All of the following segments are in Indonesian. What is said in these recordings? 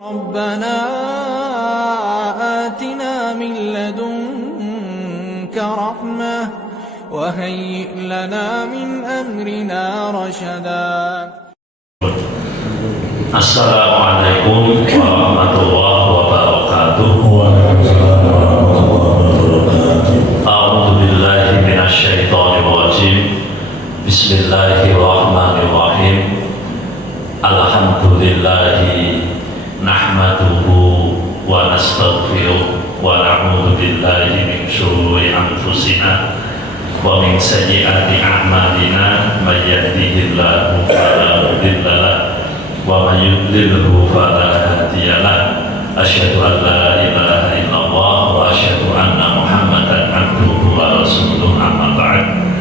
ربنا آتنا من لدنك رحمة وهيئ لنا من أمرنا رشدا. Assalamualaikum warahmatullahi wabarakatuh. A'udzu billahi minasyaitonir rajim. Bismillahirrahmanirrahim. Alhamdulillahi nahmaduhu wa nastaghfiruh wa na'udzu billahi min syururi anfusina wa min sayyiati a'malina may yahdihillahu fala mudilla lahu wa man yudlilhu fala hadiya lahu. Asyhadu an la ilaha illallah wa asyhadu anna Muhammadan abduhu wa rasuluh. Amma ba'd.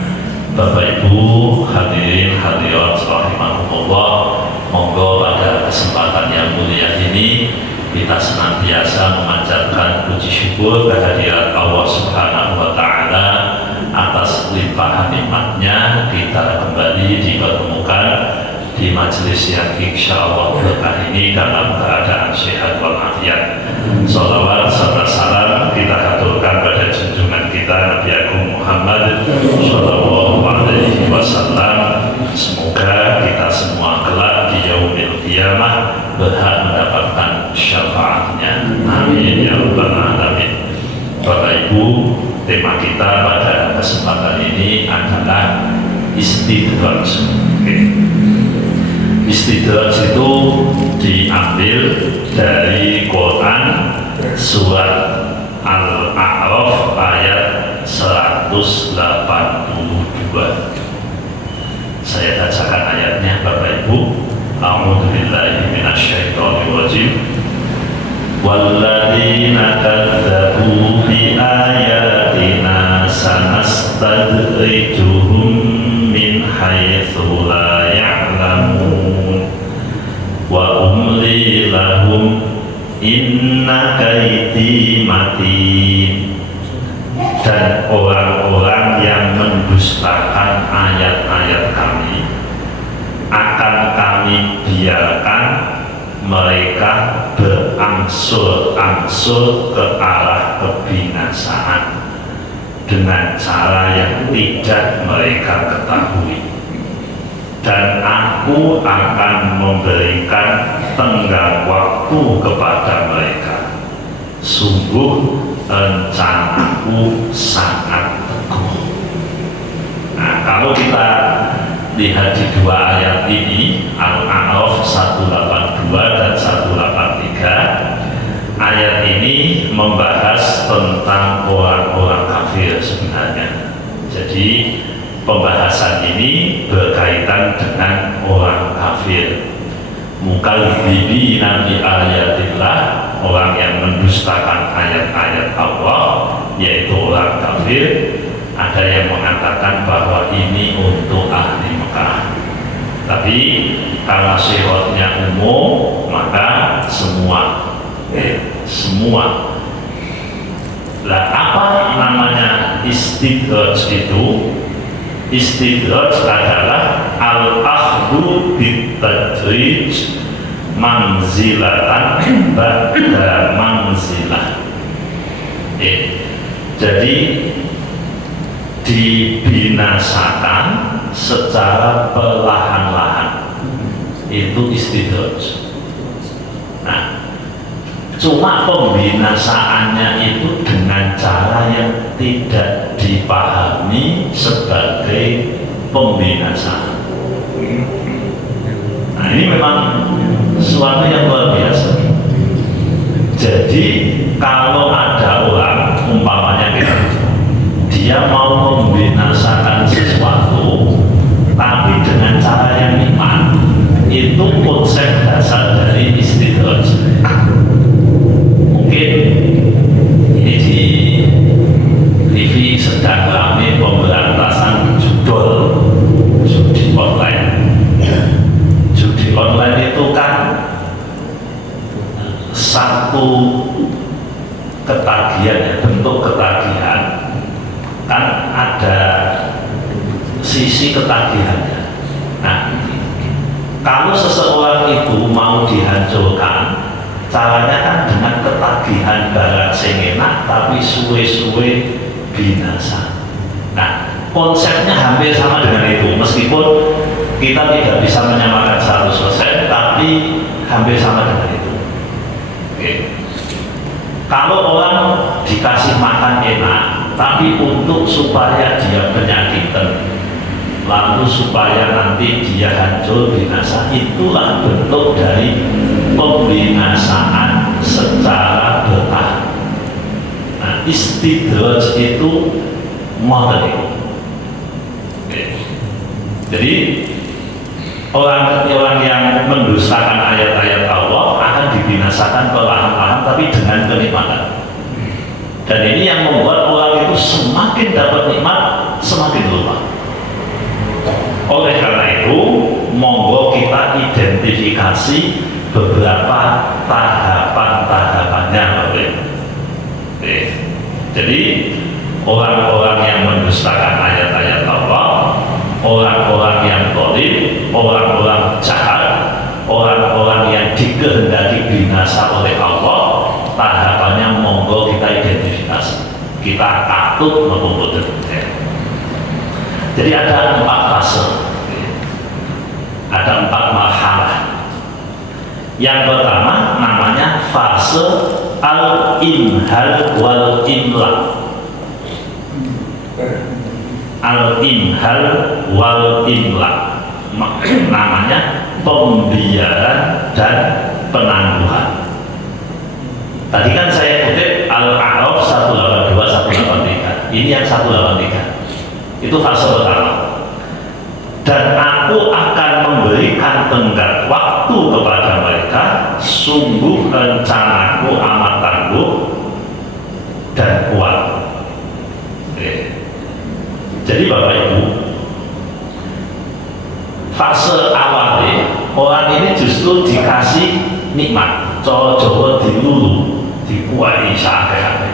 Bapak Ibu hadirin hadirat rahimakumullah, monggo pada kesempatan yang mulia ini kita senantiasa memanjatkan puji syukur kehadirat Allah Subhanahu wa Ta'ala atas limpahan nikmatnya kita kembali dipertemukan di majelis yang insya Allah berkah ini dalam keadaan sehat walafiat. Salawat serta salam kita haturkan pada junjungan kita Nabi Agung Muhammad Sallallahu Alaihi Wasallam. Semoga kita semua kelak di yaumil qiyamah berhak mendapatkan syafaatnya. Amin ya rabbal alamin. Bapak Ibu, tema kita pada kesempatan ini adalah istidraj. Istidraj itu diambil dari Quran surat Al-A'raf ayat 182. Saya bacakan ayatnya Bapak Ibu. A'udzu billahi minasyaitonir rajim. Walladzina kadzdzabu bi ayatina sanastadrijuhum min haitsu la ya'lamun wa umli lahum inna kaidi matin. Dan orang-orang yang mendustakan ayat-ayat kami akan kami biarkan mereka berangsur-angsur ke arah kebinasaan dengan cara yang tidak mereka ketahui. Dan aku akan memberikan tenggang waktu kepada mereka. Sungguh rencanaku sangat teguh. Nah, kalau kita lihat di dua ayat ini, Al-A'raf 182 dan 183, ayat ini membahas tentang orang-orang kafir sebenarnya. Jadi pembahasan ini berkaitan dengan orang kafir. Mukallibina bi ayatillah, orang yang mendustakan ayat-ayat Allah, yaitu orang kafir. Ada yang mengatakan bahwa ini untuk ahli Mekah, tapi karena syaratnya umum maka semua. Lah apa namanya istidraj itu? Istidraj adalah al-akhdhu bit-tadrij manzilatan ba'da manzilah. Jadi dibinasakan secara perlahan-lahan, itu istidraj. Nah, cuma pembinasaannya itu dengan cara yang tidak dipahami sebagai pembinasaan. Nah, ini memang sesuatu yang luar biasa. Jadi kalau ada orang umpamanya dia mau membinasakan sesuatu tapi dengan cara yang iman, itu konsep dasar dari istidraj. Mungkin ini di TV sedang ramai pemberantasan judi online. Judi online itu kan satu ketagihan, bentuk ketagihan, kan ada sisi ketagihannya. Nah, kalau seseorang itu mau dihancurkan, Caranya kan dengan ketagihan barang sing enak tapi suwe-suwe binasa. Nah, konsepnya hampir sama dengan itu, meskipun kita tidak bisa menyamakan 100%, tapi hampir sama dengan itu. Oke. Kalau orang dikasih makan enak, tapi untuk supaya dia penyakitan, lalu supaya nanti dia hancur binasa, itulah bentuk dari pembinasaan secara bertahap. Nah, istidraj itu model. Jadi orang yang mendustakan ayat-ayat Allah akan dibinasakan perlahan-lahan tapi dengan kenikmatan. Dan ini yang membuat orang itu semakin dapat nikmat, semakin lupa. Oleh karena itu, monggo kita identifikasi beberapa tahapan-tahapannya, Jadi orang-orang yang mendustakan ayat-ayat Allah, orang-orang yang zalim, orang-orang jahat, orang-orang yang dikehendaki binasa oleh Allah, tahapannya monggo kita identifikasi, kita takut mengumpulkan. Jadi ada 4 fase, ada 4 marhalah. Yang pertama namanya fase al-imhal wal imlaq. Al-imhal wal imlaq namanya pembiaran dan penangguhan. Tadi kan saya kutip Al-A'raf 182 183. Ini yang 183. Itu fase pertama. Dan aku akan memberikan tenggat waktu kepada mereka, sungguh rencanaku amat tangguh dan kuat. Jadi Bapak Ibu, fase awalnya orang ini justru dikasih nikmat, Jawa dilulu, dikuai sakit,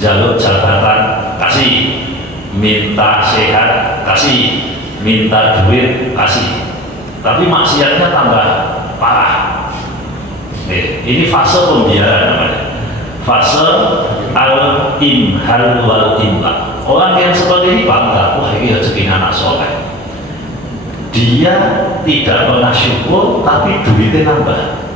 jaluk jabatan kasih, minta sehat kasih, minta duit kasih, tapi maksiatnya tambah parah. Ini fase pembiaran namanya, fase al-imhal wal imlaq. Orang yang seperti ini bangga, wah ini rezekinya anak soleh. Dia tidak pernah syukur, tapi duitnya nambah.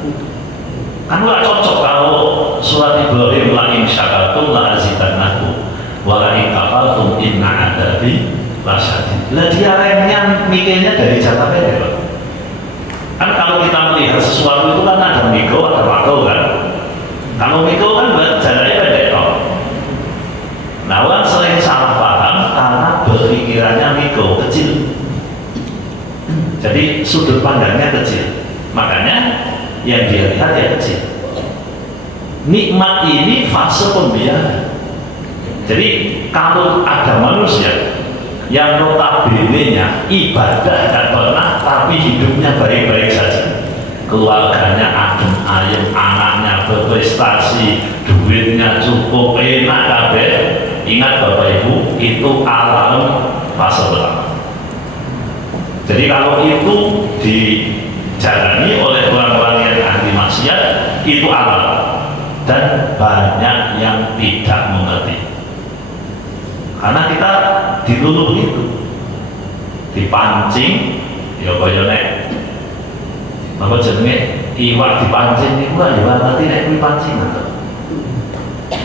Kan nggak cocok kalau surat Ibrahim la in syakartum la azidannakum wa la in kafartum inna adabi lasyadid. Lah dia remnya mikirnya dari jatah pendek. Kan kalau kita melihat sesuatu itu kan ada mikro, ada makro kan. Kalau mikro kan jaraknya pendek toh. Nah, orang sering salah paham karena berpikirannya mikro, kecil. Jadi sudut pandangnya kecil. Makanya yang dia lihat ya kecil. Nikmat ini fase pembiaran. Jadi kalau ada manusia yang notabene-nya ibadah dan pernah, tapi hidupnya baik-baik saja, keluarganya adem ayem, anaknya berprestasi, duitnya cukup, enak kabeh. Ingat Bapak Ibu, itu alam fase pertama. Jadi kalau itu dijalani oleh orang-orang yang ahli maksiat, itu alam, dan banyak yang tidak mengerti. Karena kita dituduh itu, dipancing, ya kaya nek apa jenenge iwak dipancing itu kan ya ngerti nek kuwi pancingan.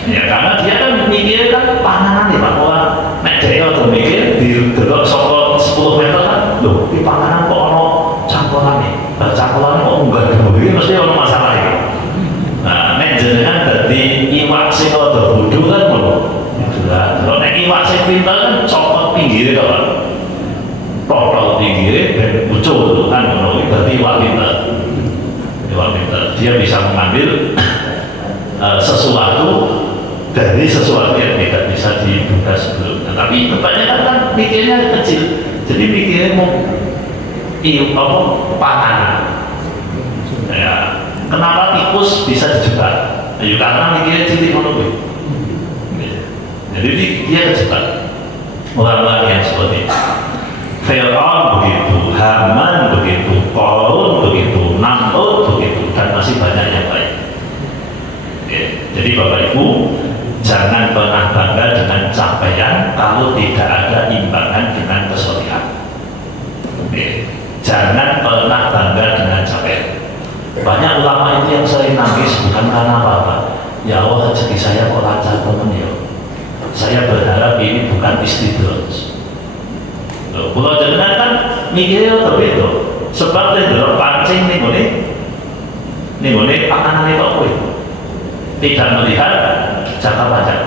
Ya karena dia kan mikir kan panganan ya Pak, orang nek dia tuh mikir di delok saka 10 meter kan, loh di panganan kok ono campuran nih, campuran kok enggak dulu, mesti ono masalah ya. Nah nek jenengan dadi iwak sing rada bodho kan lho. Kalau nek iwak sing pinter kan copot pinggire to, totol pinggire ben muncul kan ngono iki dadi iwak pinter. Iwak pinter dia bisa mengambil sesuatu dari sesuatu yang tidak bisa diduga sebelumnya. Tapi kebanyakan kan mikirnya kecil, jadi mikirnya mau apa panganan. Ya, kenapa tikus bisa dijebak? Ya karena mikirnya cilik ngono. Jadi dia kejebak. Orang-orang yang seperti Fir'aun begitu, Haman begitu, Qarun begitu, Namrud begitu, dan masih banyak yang lain. Jadi Bapak Ibu, jangan pernah bangga dengan capaian kalau tidak ada imbangan dengan kesolihan. Oke. Jangan pernah bangga dengan capaian. Banyak ulama itu yang sering nangis bukan karena apa-apa. Ya Allah, rezeki saya kok lancar temen ya. Saya berharap ini bukan istidraj. Kalau jenengan kan mikirnya begitu. Sebab dia delok pancing nih ngene pakanane kok kowe. Tidak melihat jangka panjang.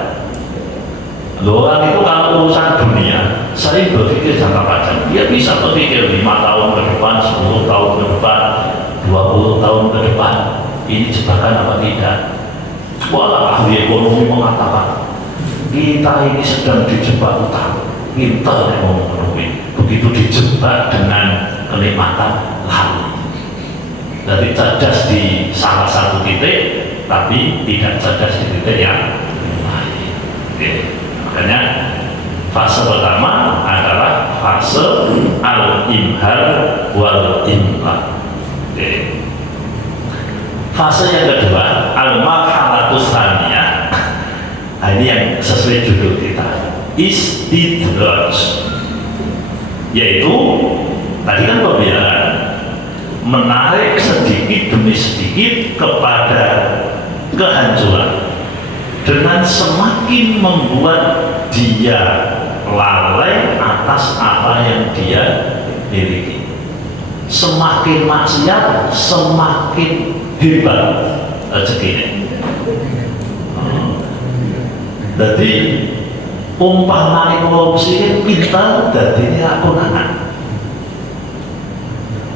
Orang itu kalau urusan dunia sering berpikir jangka panjang. Dia bisa berpikir 5 tahun ke depan, 10 tahun ke depan, 20 tahun ke depan. Ini jebakan apa tidak? Walau ahli ekonomi mengatakan kita ini sedang dijebak utang. Kita yang memenuhi. Begitu dijebak dengan kenikmatan lalu. Jadi cerdas di salah satu titik, tapi tidak cerdas di titik yang lain. Oke. Makanya fase pertama adalah fase al-imhal wal imlak. Fase yang kedua al-marhalatus tsaniyah. Ini yang sesuai judul kita, istidraj, yaitu tadi kan pembiayaan menarik sedikit demi sedikit kepada kehancuran dengan semakin membuat dia lalai atas apa yang dia miliki. Semakin maksiat, semakin hebat rezekinya. Jadi umpamane korupsi pintar dadinya akunangan.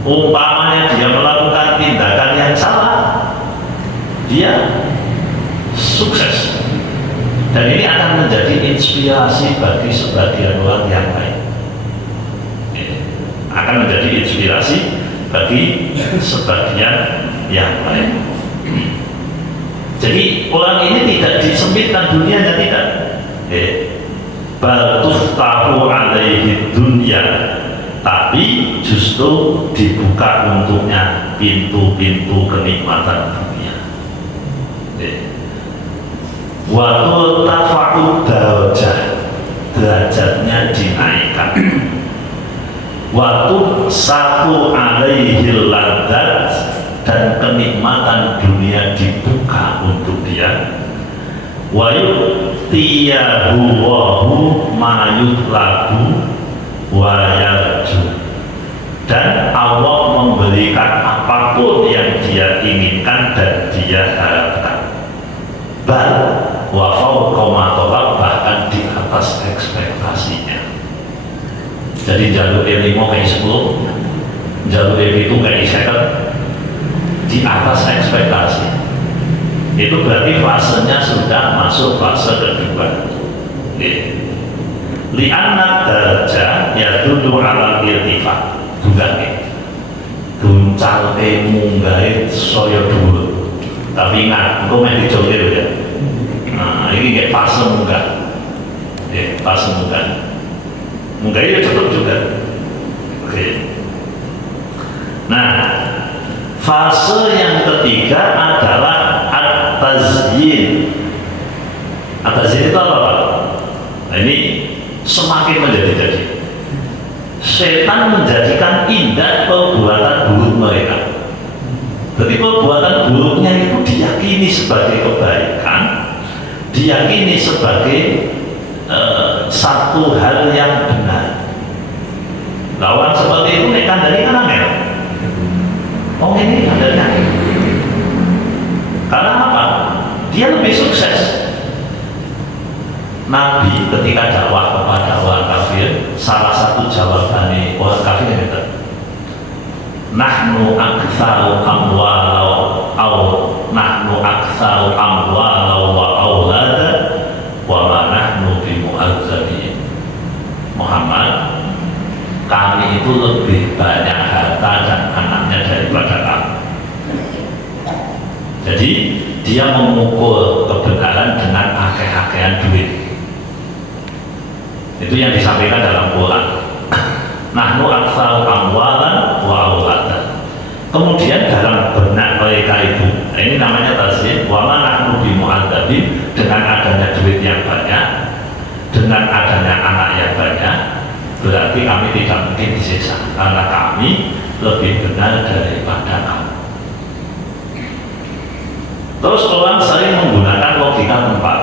Umpamanya dia melakukan tindakan yang salah, dia sukses. Dan ini akan menjadi inspirasi bagi sebagian orang yang lain. Akan menjadi inspirasi bagi sebagian yang lain. Jadi orang ini tidak disempitkan dunianya, tidak. Bal tuftahu alaihi dunya, tapi justru dibuka untuknya pintu-pintu kenikmatan dunia. Wa turtafa'u darajah, derajatnya dinaikkan. Wa tusaku alaihi ladzat, dan kenikmatan dunia dibuka untuk dia. Wa yu'tiyahu wahu ma yutlabu wa yarju, dan Allah memberikan apapun yang dia inginkan dan dia harapkan. Bal wa fawqa ma talab, bahkan di atas ekspektasinya. Jadi jalur E5 kayak 10, jalur E7 kayak 50, di atas ekspektasi. Itu berarti fasenya sudah masuk fase kedua. Li'anna darajah yadullu ala irtifaq. Bukan guncal munggahe saya dulu. Tapi ingat, engko meh dicoba ya. Nah, ini kayak fase munggah. Fase munggah. Munggah itu cepet juga. Oke. Nah, fase yang ketiga adalah at-tazyin. At-tazyin itu apa, Pak? Nah, ini semakin menjadi-jadi. Setan menjadikan indah perbuatan buruk mereka. Jadi perbuatan buruknya itu diyakini sebagai kebaikan, diyakini sebagai satu hal yang benar. Lawan seperti itu mereka dari kan angel. Oh ini adanya. Karena apa? Dia lebih sukses. Nabi ketika dakwah kepada orang kafir, salah satu jawabannya orang kafir yang itu, nahnu aktsaru amwalau au nahnu aktsaru amwalau wa aulada wa ma nahnu bimu'adzabin. Muhammad, kami itu lebih banyak harta dan anaknya daripada kamu. Jadi dia mengukur kebenaran dengan akeh-akehan duit. Itu yang disampaikan dalam Quran. Nahnu aktsaru amwalan wa auladan. Kemudian dalam benak mereka itu, ini namanya tazyin, wa ma nahnu bimu'adzabin, berarti kami tidak mungkin disiksa karena kami lebih benar daripada kamu. Terus orang sering menggunakan logika tempat.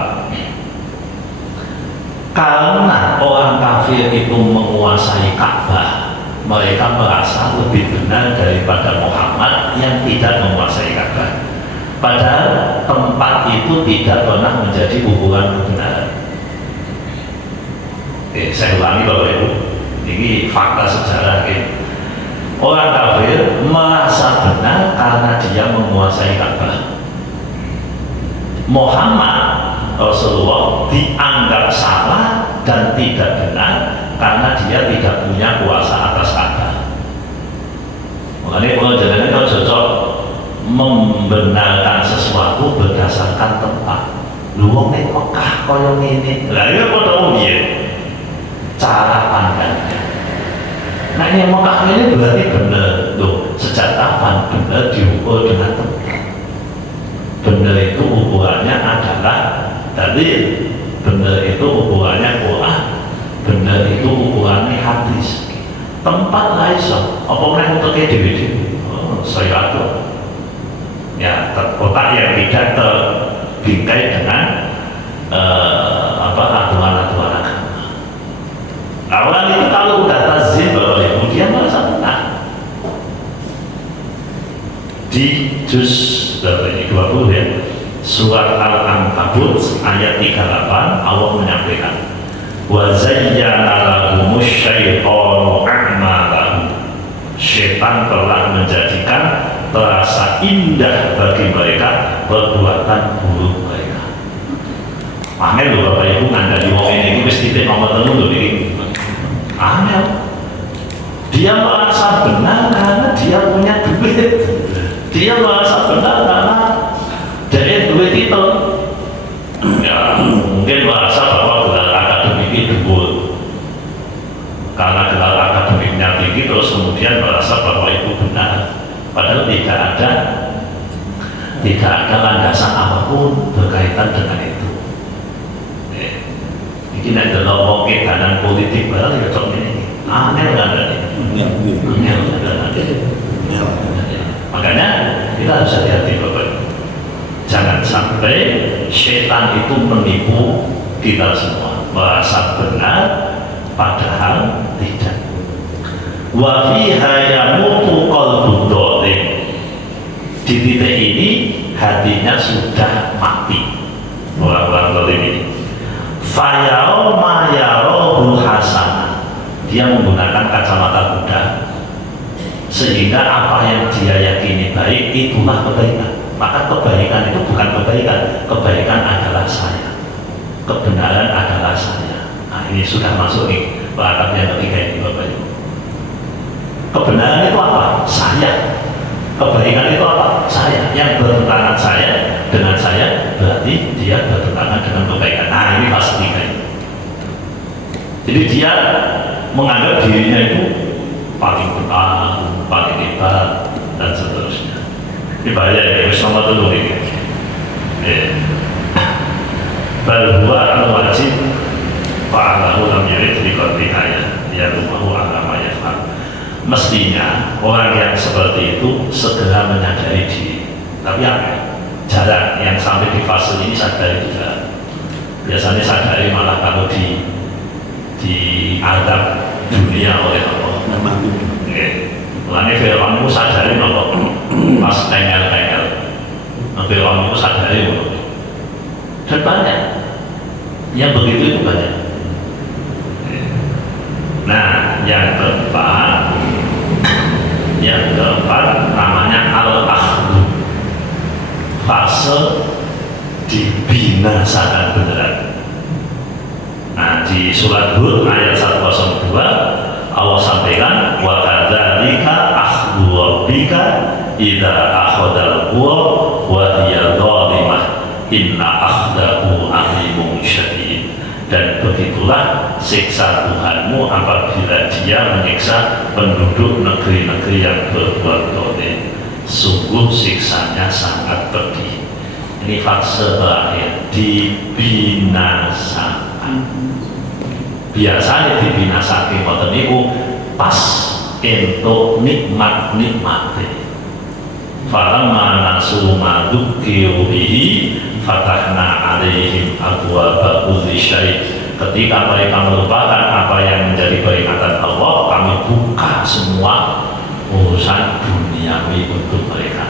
Karena orang kafir itu menguasai Ka'bah, mereka merasa lebih benar daripada Muhammad yang tidak menguasai Ka'bah. Padahal tempat itu tidak pernah menjadi ukuran kebenaran. Saya ulangi Bapak Ibu, ini fakta sejarah. Orang kafir merasa benar karena dia menguasai Ka'bah. Muhammad Rasulullah dianggap salah dan tidak benar karena dia tidak punya kuasa atas Ka'bah. Makanya kalau jangan cocok membenarkan sesuatu berdasarkan tempat. Lu wong nek Mekah kaya ngene. Lah iya padha piye? Cara pandangnya. Nah ini Mekah ini berarti benar. Loh, sejak kapan benar diukur dengan tempat? Benar itu ukurannya adalah dalil. Benar itu ukurannya Quran. Benar itu ukurannya hadis. Tempat lah iso. Apa meneh untuk dhewe-dhewe? Oh, saya atur. Ya, kotak yang tidak terbingkai dengan aturan-aturan agama. Awal itu kalau udah tazim Bapak Ibu, dia merasa benar. Di juz 20 ya, surat Al-Ankabut ayat 38 Allah menyampaikan, wa zayyana lahumus syaitanu a'malahum. Syaitan telah menjadikan terasa indah bagi mereka perbuatan buruk mereka. Angel lho Bapak Ibu ngandani wong ini wis titik nomor 3 lho iki. Angel. Dia merasa benar karena dia punya duit. Dia merasa benar karena dia duit itu. Ya, mungkin merasa bahwa gelar akademik itu dhuwur. Karena gelar akademiknya tinggi terus kemudian merasa bahwa itu benar. Padahal tidak ada landasan apapun berkaitan dengan itu. Ini adalah wong kedanan politik baru ya cok ini. Aneh kan ini. Makanya kita harus hati-hati Bapak. Jangan sampai setan itu menipu kita semua, merasa benar padahal tidak. Wa fiha yamutu qalbu dhalim. Di titik ini hatinya sudah mati orang-orang dhalim ini. Fayaro mayaro hasanah. Dia menggunakan kacamata kuda sehingga apa yang dia yakini baik itulah kebaikan. Maka kebaikan itu bukan kebaikan, kebaikan adalah saya, kebenaran adalah saya. Nah ini sudah masuk nih perangkat yang ketiga ini Bapak Ibu. Kebenaran itu apa? Saya. Kebaikan itu apa? Saya. Yang bertentangan saya dengan saya berarti dia bertentangan dengan kebaikan. Nah ini fase 3 ini. Jadi dia menganggap dirinya itu paling benar, paling hebat dan seterusnya. Ini bahaya ya, wis nomor 3 ini. Bal huwa al-wajib fa'alahu lam yurid li qalbihaya ya rumahu agama yaf'al. Mestinya orang yang seperti itu segera menyadari diri. Tapi apa? Jarang yang sampai di fase ini sadari juga. Biasanya sadari malah kalau diadab dunia oleh Allah. Mulanya Fir'aun itu sadari Allah pas tengel-tengel. Fir'aun itu sadari Allah. Dan banyak yang begitu itu banyak. Nah, yang keempat namanya al-akhdu, fase dibinasakan beneran. Nah, di surat Hud ayat 102 Allah sampaikan wa kadzalika akhdhu rabbika idza akhadal qura wa hiya dhalimah inna akhdahu alimun syadid. Dan begitulah siksa Tuhanmu apabila dia menyiksa penduduk negeri-negeri yang berbuat dolim. Sungguh siksanya sangat pedih. Ini fase terakhir, dibinasakan. biasanya dibinasake ngoten niku pas entuk nikmat-nikmate. Falamma nasu ma dzukkiru bihi fatahna alaihim abwaaba kulli syai'. Ketika mereka melupakan apa yang menjadi peringatan Allah, kami buka semua urusan duniawi untuk mereka.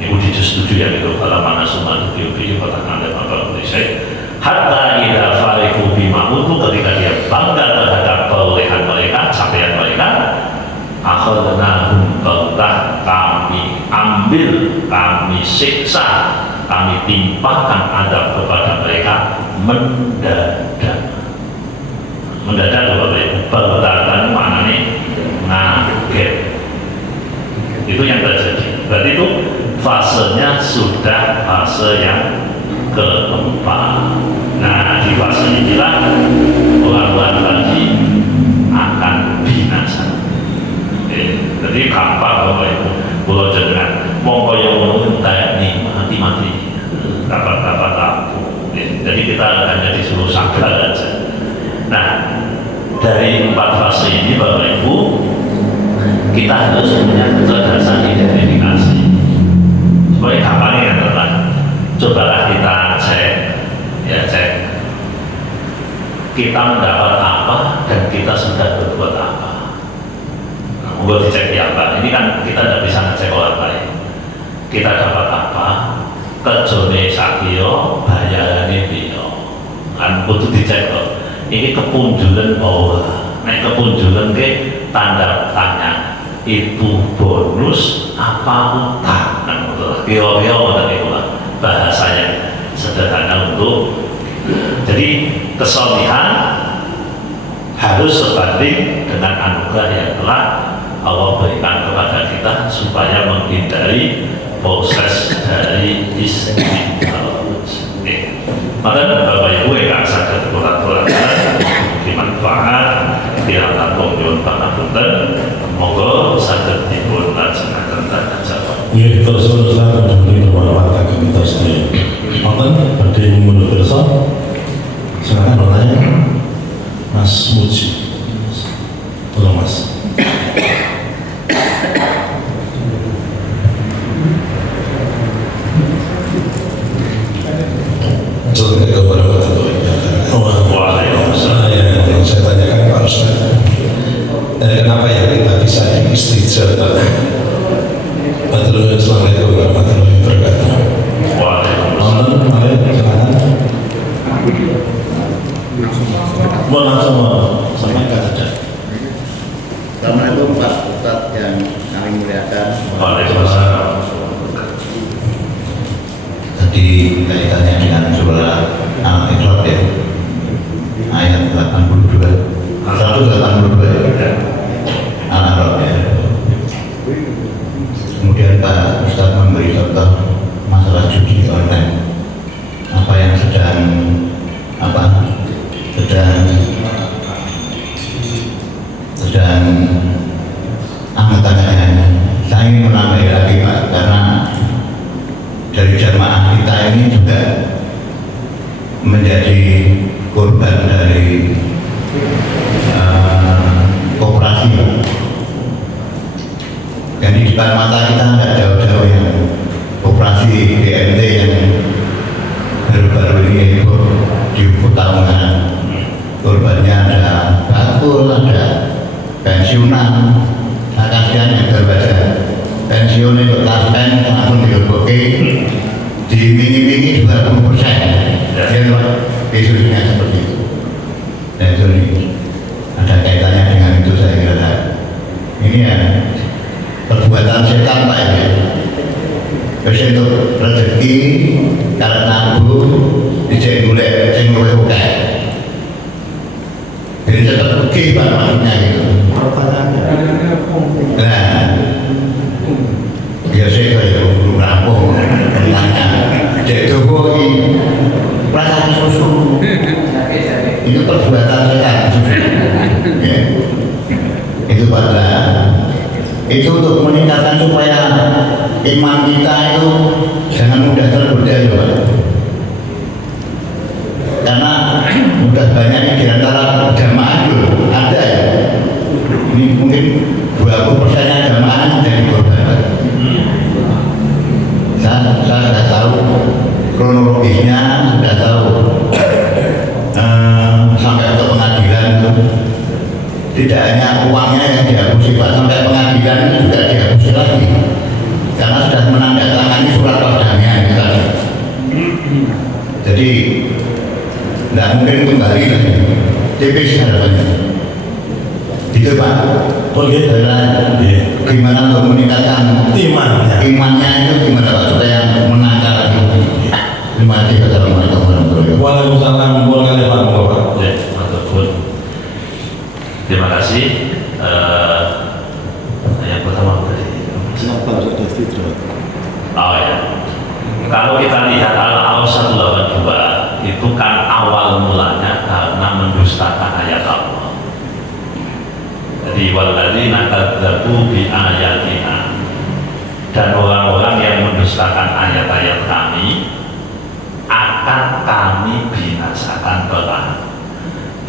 Ini uji setuju ya itu. Falamma nasu ma dzukkiru bihi fatahna alaihim abwaaba kulli syai'. Hatta idza fariqu bima utu, ketika dia bangga terhadap perolehan mereka, capaian mereka, akhadnahum baghtah, kami ambil, kami siksa, kami timpakan adab kepada mereka mendadak. Mendadak Bapak Ibu, baghtah maknanya ngaget. Itu yang terjadi. Berarti itu fasenya sudah fase yang keempat. Nah, di fase inilah orang-orang tadi akan binasa. Jadi gampang Bapak Ibu, kalau jenengan mau kaya ngono teknik mati-mati dapat lampu. Jadi kita hanya disuruh sabar aja. Nah, dari 4 fase ini Bapak Ibu, kita harus punya kecerdasan identifikasi. Supaya gampang ya teman. Cobalah kita cek, kita mendapat apa dan kita sudah berbuat apa. Gue dicek ya Pak, ini kan kita tidak bisa ngecek orang lain. Kita dapat apa, kejone sakio, bayarane piyo. Kan butuh dicek loh. Ini kepunjulan bawah, naik kepunjulan ke tanda tanya. Itu bonus apa utang? Kan betul. Piyo-piyo itu lah bahasanya sederhana untuk. Jadi kesolihan harus sebanding dengan anugerah yang telah Allah berikan kepada kita supaya menghindari proses dari istiqomah. Maka Bapak Ibu yang sadar kurang-kurang dimanfaat tidak takut nyuwun pangapunten, monggo saged dipun lajengaken tanya jawab. Nggih, terus Ustaz menawi bermanfaat kagem kita sedaya. Wonten badhe nyuwun pirsa. Silakan bertanya. Mas Muji. Tolong Mas. Assalamualaikum warahmatullahi wabarakatuh. Waalaikumsalam. Yang saya tanyakan Pak Ustaz, kenapa ya kita bisa istijabah? Assalamualaikum warahmatullahi wabarakatuh. Waalaikumsalam. Mari silakan. Mau langsung sampaikan saja. Assalamualaikum Pak Ustadz yang kami muliakan. Waalaikumsalam. Tadi kaitannya dengan surah Al-Iqra ya, ayat 82, 182 ya, Al-Iqra ya. Kemudian Pak Ustadz memberi contoh masalah judi online, apa yang sedang anggotanya. Saya ingin menambahi lagi Pak, karena dari jamaah kita ini juga menjadi korban dari koperasi. Yang di depan mata kita tidak jauh-jauh yang koperasi BMT yang baru-baru ini di Pekalongan. Korbannya ada bakul, ada pensiunan. Kasihan yang terbaca pensiun untuk taspen langsung digeroboki dimingi-mingi 20%. Jadi besoknya seperti itu. Dan ini ada kaitannya dengan itu, saya kira ini ya perbuatan setan Pak ya. Terus untuk rezeki karena aku dijek golek sing luwih akeh. Jadi tetap rugi Pak maksudnya gitu. Pertanyaannya. Nah, biasa saya belum rampung tanya. Jadi Joko ini perasaan susu. Itu perbuatan setan. Ya. Itu pada itu untuk meningkatkan supaya iman kita itu jangan mudah tergoda ya Pak. Karena mudah banyak yang sudah tahu kronologisnya, sudah tahu sampai ke pengadilan itu tidak hanya uangnya yang dihapusi Pak, sampai pengadilan itu juga dihapusi lagi karena sudah menandatangani surat perdamaian tadi. Jadi tidak mungkin kembali lagi, tipis harapannya. Gitu Pak. Oke. Gimana untuk meningkatkan imannya itu gimana Pak supaya menangkal lagi. Terima kasih. Assalamualaikum warahmatullahi wabarakatuh. Waalaikumsalam warahmatullahi wabarakatuh. Ya, matur. Terima kasih. Yang pertama tadi. Kenapa harus ada istidrak? Oh ya. Kalau kita lihat Al-Awsat 182 itu kan awal mulanya karena mendustakan ayat Allah. Jadi walladzina kadzdzabu bi ayatina, dan orang-orang yang mendustakan ayat-ayat kami akan kami binasakan perlahan.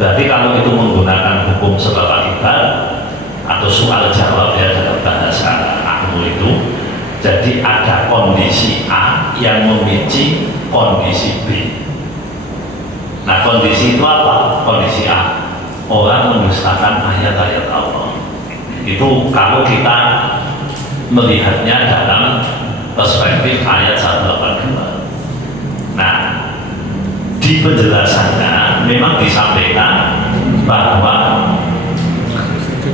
Berarti kalau itu menggunakan hukum sebab akibat atau soal jawab ya dalam bahasa aku itu, jadi ada kondisi A yang memicu kondisi B. Nah kondisi itu apa? Kondisi A, orang mendustakan ayat-ayat Allah. Itu kalau kita melihatnya dalam perspektif ayat 182. Nah di penjelasannya memang disampaikan bahwa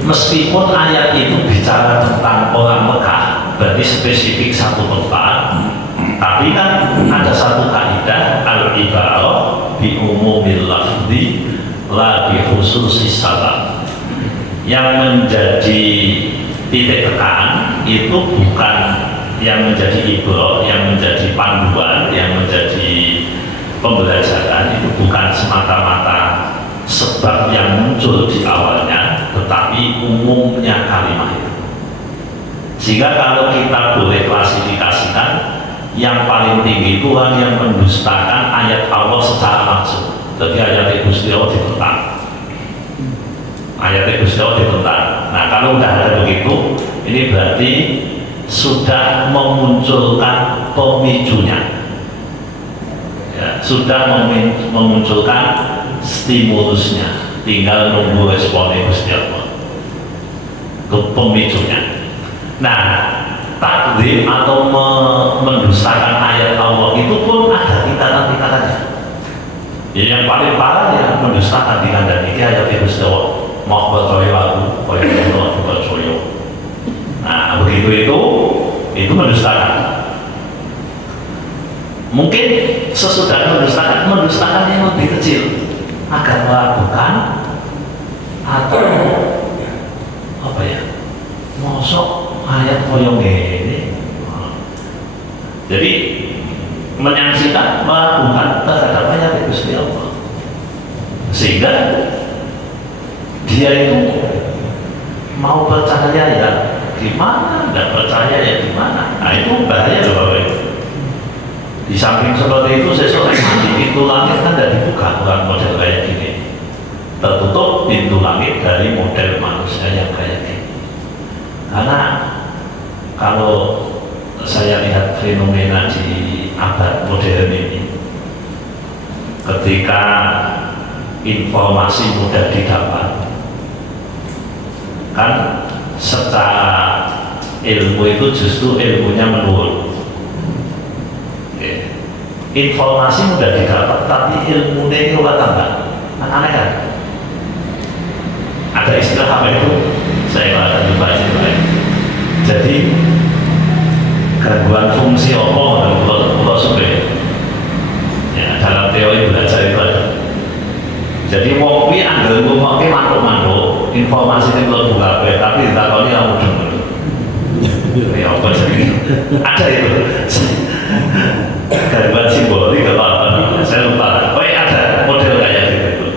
meskipun ayat itu bicara tentang orang Mekah, berarti spesifik satu tempat, tapi kan ada satu kaidah al-ibarah bi umumil lafzi la bi khususis sabab. Yang menjadi titik tekan itu bukan yang menjadi ibrah, yang menjadi panduan, yang menjadi pembelajaran, itu bukan semata-mata sebab yang muncul di awalnya, tetapi umumnya kalimat itu. Sehingga kalau kita boleh klasifikasikan, yang paling tinggi itu orang yang mendustakan ayat Allah secara langsung. Jadi ayat Gusti Allah ditentang, ayat Gusti Allah ditentang. Nah kalau udah ada begitu, ini berarti sudah memunculkan pemicunya, ya, sudah memunculkan stimulusnya, tinggal nunggu responnya Gusti Allah ke pemicunya. Nah takdim atau mendustakan ayat Allah itu pun ada tingkatan-tingkatannya. Ya, yang paling parah ya mendustakan dikandani ayat Gusti Allah, mau percaya aku, kaya Allah percaya. Nah begitu itu mendustakan. Mungkin sesudah mendustakan yang lebih kecil agar melakukan atau apa ya, mosok ayat koyong ini. Jadi menyaksikan melakukan terhadap ayat Gusti Allah, sehingga dia itu mau percaya ya gimana, nggak percaya ya gimana. Nah itu bahaya loh Bapak Ibu. Di samping seperti itu, sesuatu nanti pintu langit kan tidak dibuka bukan model kayak gini, tertutup pintu langit dari model manusia yang kayak gini. Karena kalau saya lihat fenomena di abad modern ini, ketika informasi mudah didapat, kan secara ilmu itu justru ilmunya menurun. Informasi mudah didapat, tapi ilmunya itu nggak tambah. Aneh kan? Ada istilah apa itu? Saya nggak akan lupa istilahnya. Jadi gangguan fungsi opo dan pulau supaya ya, dalam teori belajar itu ada. Jadi wong kuwi anggere ngomongke mantuk-mantuk, informasi itu belum buka tapi ditakoni kamu dulu. Ya apa jadi? Ada itu. Gangguan simbolik atau apa? Saya lupa. Oh ya ada model kayak gitu.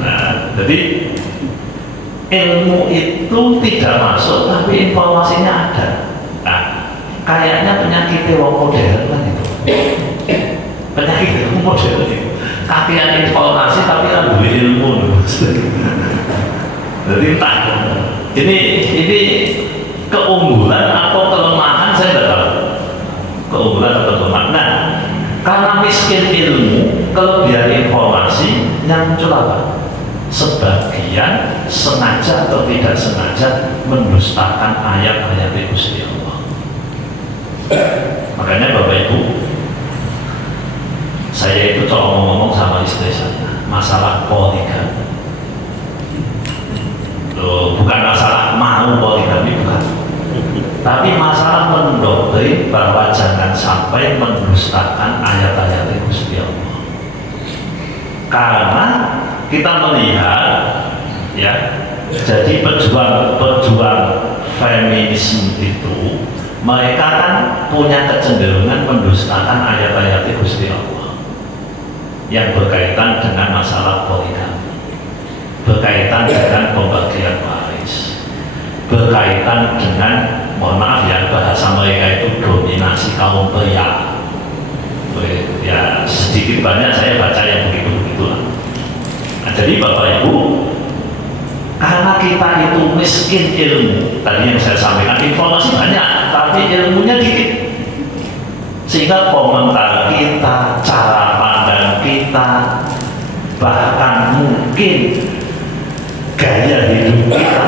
Nah, jadi ilmu itu tidak masuk, tapi informasinya ada. Nah, kayaknya penyakit wong modern kan itu. Penyakit wong modern itu. Kakian informasi tapi kan beli ilmu. Jadi entah ini keunggulan atau kelemahan saya tidak tahu. keunggulan atau kelemahan. Nah, karena miskin ilmu, kelebihan informasi yang muncul apa? Sebagian sengaja atau tidak sengaja mendustakan ayat-ayat Gusti Allah. Makanya Bapak Ibu, saya itu coba ngomong sama istri saya masalah poligami. Loh, bukan masalah mau poligami, bukan, tapi masalah mendoktrin bahwa jangan sampai mendustakan ayat-ayat Gusti Allah. Karena kita melihat, ya, jadi pejuang feminisme itu mereka kan punya kecenderungan mendustakan ayat-ayat Gusti Allah yang berkaitan dengan masalah poligami, berkaitan dengan pembagian waris, berkaitan dengan, mohon maaf ya, bahasa mereka itu dominasi kaum pria. Ya sedikit banyak saya baca yang begitu-begitulah. Nah, jadi Bapak Ibu, karena kita itu miskin ilmu, tadi yang saya sampaikan informasi banyak, tapi ilmunya dikit, sehingga komentar kita, cara pandang kita, bahkan mungkin gaya hidup kita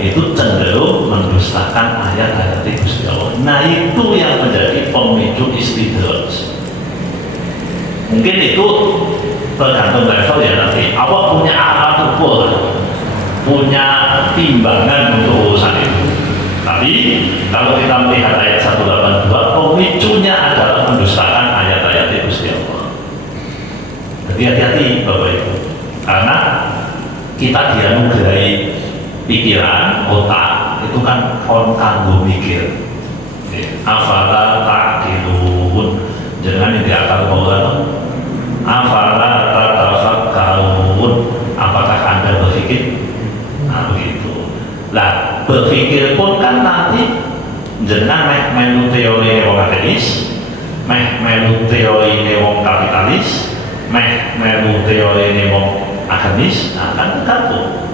itu cenderung mendustakan ayat-ayat Gusti Allah. Nah, itu yang menjadi pemicu istidraj. Mungkin itu tergantung level ya, nanti awak punya alat ukur, punya timbangan untuk urusan itu. Tapi kalau kita melihat ayat 182, pemicunya adalah mendustakan ayat-ayat Gusti Allah. Jadi hati-hati Bapak Ibu, karena kita dianugerahi pikiran, otak itu kan kon kanggo mikir. Afala ta'qilun, jangan ini akal bawah. Afala tatafakkarun, apakah Anda berpikir? Nah, begitu. Lah, berpikir pun kan nanti jenengan melu teori wong ateis, melu teori wong kapitalis, melu teori wong agamis. Nah, kan tergantung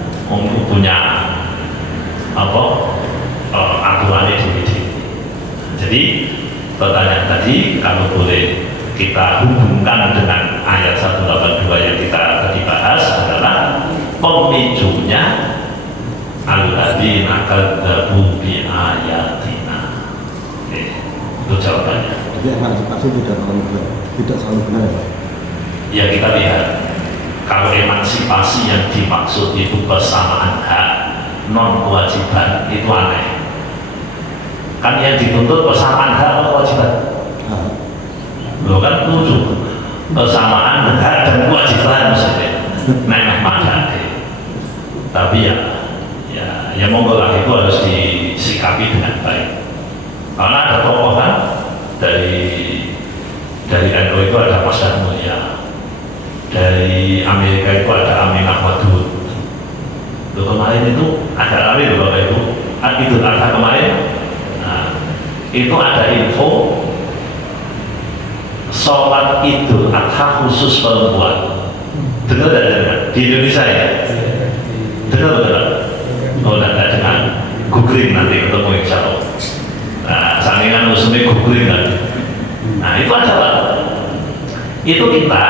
punya apa aturannya sendiri. Jadi pertanyaan tadi kalau boleh kita hubungkan dengan ayat 182 yang kita tadi bahas adalah pemicunya alladzina kadzdzabu bi ayatina. Oke, itu jawabannya. Jadi emansipasi tidak selalu benar ya? Ya, kita lihat kalau emansipasi yang dimaksud itu persamaan hak, non kewajiban, itu aneh. Kan yang dituntut persamaan hak atau kewajiban? Lo kan tujuh persamaan hak dan kewajiban maksudnya. Memang ada. Tapi ya monggo lah, itu harus disikapi dengan baik. Karena ada tokoh kan dari NU itu ada Mas Darmoya, dari Amerika itu ada Aminah Wadud. Lo kemarin itu ada rame loh Bapak Ibu, Idul Adha kemarin. Nah, itu ada info sholat Idul Adha khusus perempuan. Dengar tidak? Di Indonesia ya? Dengar? Oh, tidak dengan googling nanti ketemu insya Allah. Nah, sampingan musuhnya googling nanti. Nah, itu aja Pak. Itu kita,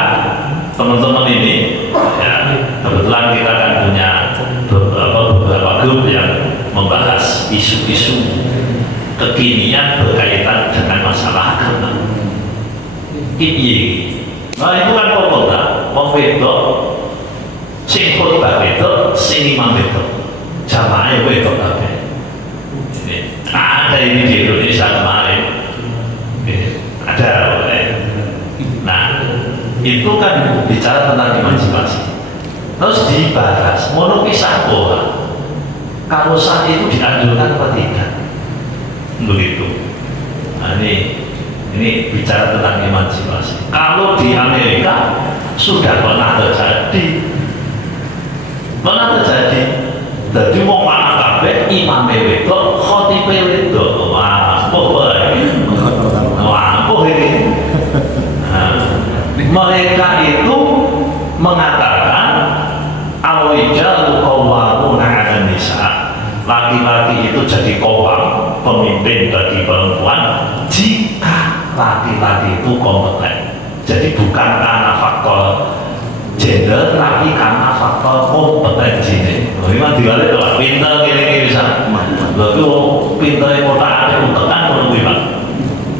teman-teman ini, ya, kebetulan kita kan punya beberapa grup yang membahas isu-isu kekinian berkaitan dengan masalah agama. Nah, itu kan pokoknya wong wedok sing khotbah wedok, sing imam wedok, jamaahnya wedok kabeh. Ada ini di Indonesia kemarin, ada. Nah, itu kan bicara tentang emansipasi. Terus dibahas, mau pisah bola. Kalau saat itu dianjurkan atau tidak? Begitu. Nah, ini bicara tentang emansipasi. Kalau di Amerika sudah pernah terjadi, Jadi mau mana kabeh imam wedok, khotib wedok, wah, ini. Mereka itu mengatakan al-rijalu qawwamuna 'alan nisa. Laki-laki itu jadi qawwam, pemimpin bagi perempuan jika laki-laki itu kompeten. Jadi bukan karena faktor gender, tapi karena faktor kompetensi ini. Memang diwali kalau pintar gini bisa, lalu pintar yang otak ada untuk kan Pak.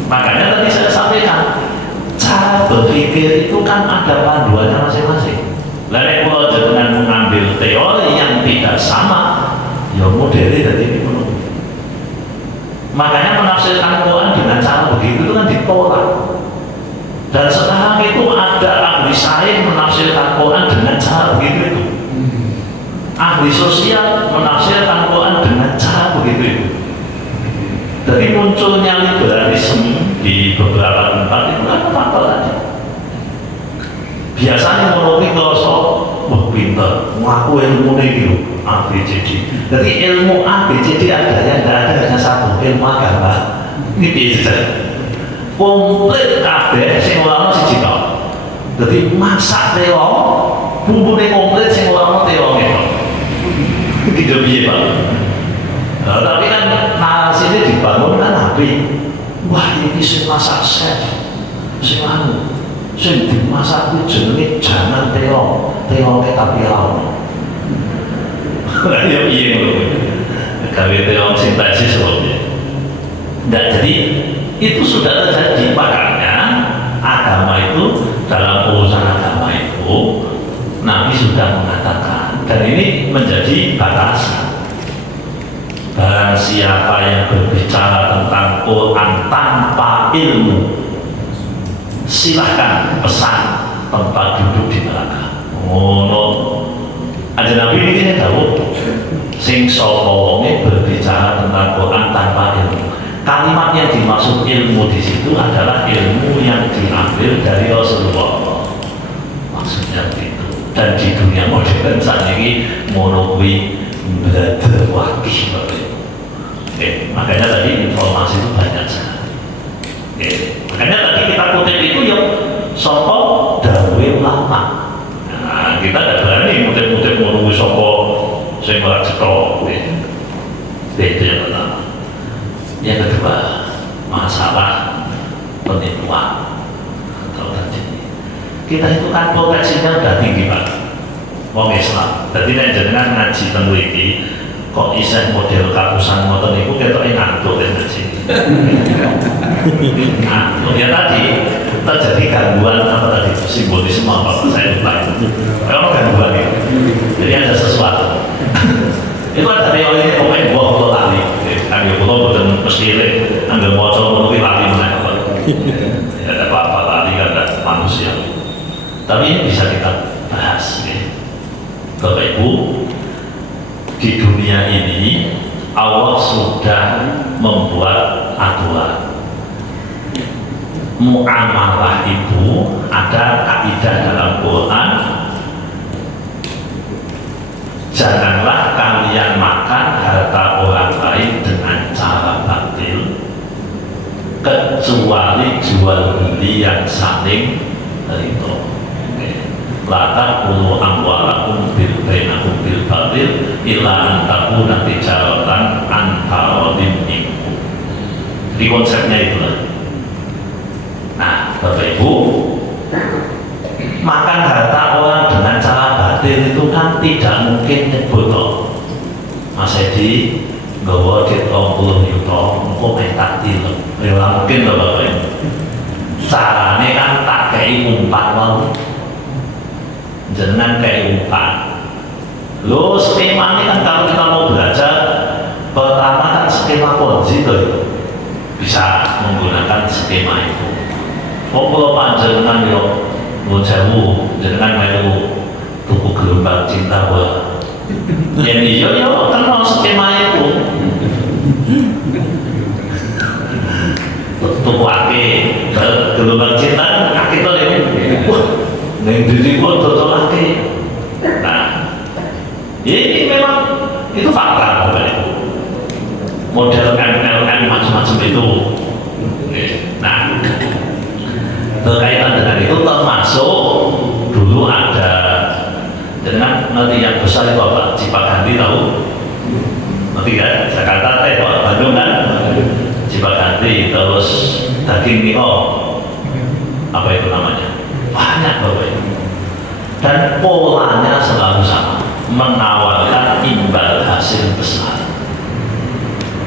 Makanya tadi saya sampaikan, cara berpikir itu kan ada panduannya masing-masing. Lalu kalau dengan mengambil teori yang tidak sama, ya modelnya dari ekonomi. Makanya menafsirkan Quran dengan cara begitu itu kan ditolak. Dan sekarang itu ada ahli sains menafsirkan Quran dengan cara begitu itu. Ahli sosial menafsirkan Quran dengan cara begitu itu. Jadi munculnya liberalisme di beberapa tempat itu kan apa tadi? Biasanya kalau kita wah pinter, ngaku ilmu ini ABCD. Jadi ilmu ABCD ada yang tidak ada hanya satu, ilmu agama. Ini saja. Komplit kabeh sing ora ono siji tok. Dadi masak terong, bumbune komplit sing ora ono terong. Gitu piye, Pak? Nah, tapi kan narasinya dibangun kan api. Wah, ini sing masak chef. Sing anu, sing dimasak ku jenenge jangan terong, terongnya tapi ora ono. Lah ya piye ngono. Gawe terong sintesis lho. Nah, jadi itu sudah terjadi. Makanya agama itu, dalam urusan agama itu Nabi sudah mengatakan, dan ini menjadi batasan, barang siapa yang berbicara tentang Quran tanpa ilmu, silahkan pesan tempat duduk di neraka. Ngono ada Nabi ini tahu sing sapa wonge berbicara tentang Quran tanpa ilmu. Kalimat yang dimaksud ilmu di situ adalah ilmu yang diambil dari Rasulullah. Maksudnya itu. Dan di dunia modern saat ini monokwi belajar wakil. Makanya tadi informasi itu banyak sekali. Makanya tadi kita kutip itu yang sapa dawuh ulama. Nah, kita tidak berani kutip-kutip monokwi sapa sing ora cetok. Itu yang pertama. Yang kedua, masalah penipuan atau terjadi. Kita itu kan potensinya udah tinggi Pak, wong Islam. Jadi nek jenengan ngaji teng mriki kok isih model kapusan ngoten niku ketoke ngantuk ten ngaji. Nah, ya tadi terjadi gangguan apa tadi simbolisme apa saya lupa. Kalau gangguan itu, jadi ada sesuatu. Itu ada teori pemain buah lali. Ambil foto bukan mesti ambil motor menuhi lari mana apa? Ada apa-apa lari kan ada manusia. Tapi ini bisa kita bahas. Bapak Ibu, di dunia ini Allah sudah membuat aturan. Muamalah itu ada kaidah dalam Quran. Janganlah kalian makan harta orang lain dengan cara batil, kecuali jual beli yang saling ridho. La taqulu amwalakum bil bainakum bil batil illa an takuna tijaratan an taradin minkum. Di konsepnya itulah. Nah, Bapak Ibu, makan harta orang dengan cara batil itu kan tidak mungkin nyebut Mas Edi nggawa duit 20 juta engko mentak dilo. Ya mungkin lho Bapak Ibu. Carane kan tak kei umpat wae. Jenengan kei umpat. Lo skema ini kan kalau kita mau belajar pertama kan skema Ponzi itu bisa menggunakan skema itu. Kalau panjenengan yo ngocewu jenengan melu tuku gelombang cinta wah. Ya iya yo kenal skema itu. Tuku ake gelombang cinta ake to ya. Wah, ning diri kok dodol ake. Nah, ini memang itu fakta Bapak Ibu. Model MLM macam-macam itu. Nah, berkaitan dengan itu termasuk dulu ada dengan nanti yang besar itu apa? Cipaganti tahu? Nanti kan Jakarta Bandung kan? Cipaganti terus daging nio, apa itu namanya, banyak Bapak Ibu, dan polanya selalu sama, menawarkan imbal hasil besar.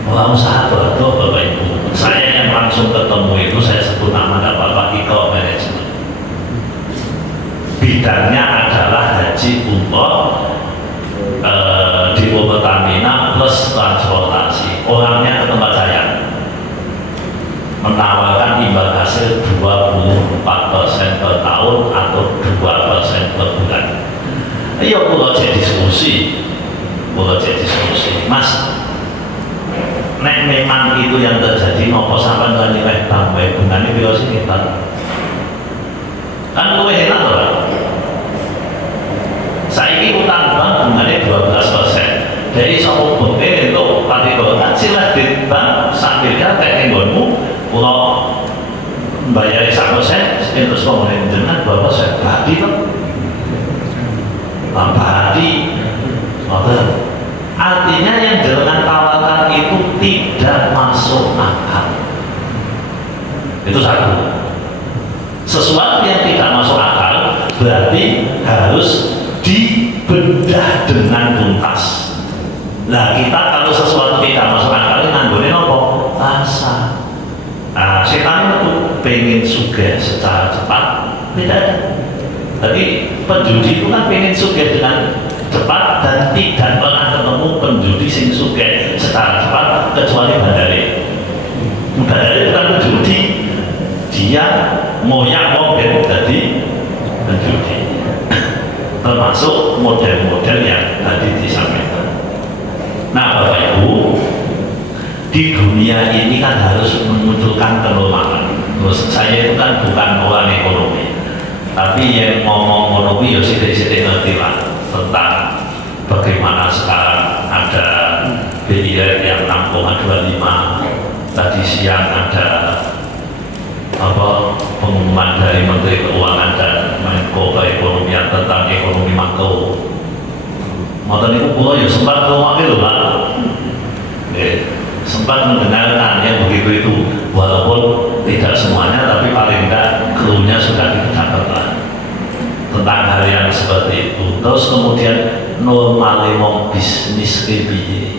Wah, usaha bodoh Bapak Ibu. Saya yang langsung ketemu itu, saya sebut nama Bapak Iko Manajemen. Bidangnya adalah haji umroh, Depo Pertamina plus transportasi. Orangnya ke tempat saya, menawarkan imbal hasil 24% per tahun atau 2% per bulan. Ayo kalau jadi diskusi, Mas, nek memang itu yang terjadi, nopo sampai nggak nilai tambah bunganya biasa kita kan lu enak lah. Saya ini utang bank bunganya 12%. Dari soal bukti itu tadi kalau silah di bank sambilnya kayak nggonmu, kalau bayar 1%, terus kemudian dengan 2%, berarti kan berarti artinya yang dengan tawaran itu tidak masuk akal. Itu satu. Sesuatu yang tidak masuk akal berarti harus dibedah dengan tuntas. Nah, kita kalau sesuatu tidak masuk akal nganggone apa? Rasa. Nah, setan itu pengen sugih secara cepat, tidak ada. Jadi penjudi itu kan pengen sugih dengan cepat dan tidak pernah ketemu penjudi sing sugih secara cepat kecuali Bandari. Bandari bukan penjudi, dia ngoyak mobil jadi penjudi. Termasuk model-model yang tadi disampaikan. Nah, Bapak Ibu, di dunia ini kan harus memunculkan kenormalan. Terus saya itu kan bukan orang ekonomi, tapi yang ngomong ekonomi ya sidik-sidik ngerti lah tentang bagaimana sekarang ada BI rate yang 6,25. Tadi siang ada pengumuman dari Menteri Keuangan dan Menko Perekonomian tentang ekonomi makro. Maka itu pulau ya sempat ngomongin loh Pak. Sempat mendengarkan yang begitu itu, walaupun tidak semuanya, tapi paling tidak keluhnya sudah dicatat lah tentang hal yang seperti itu. Terus kemudian normalemong bisnis KBY.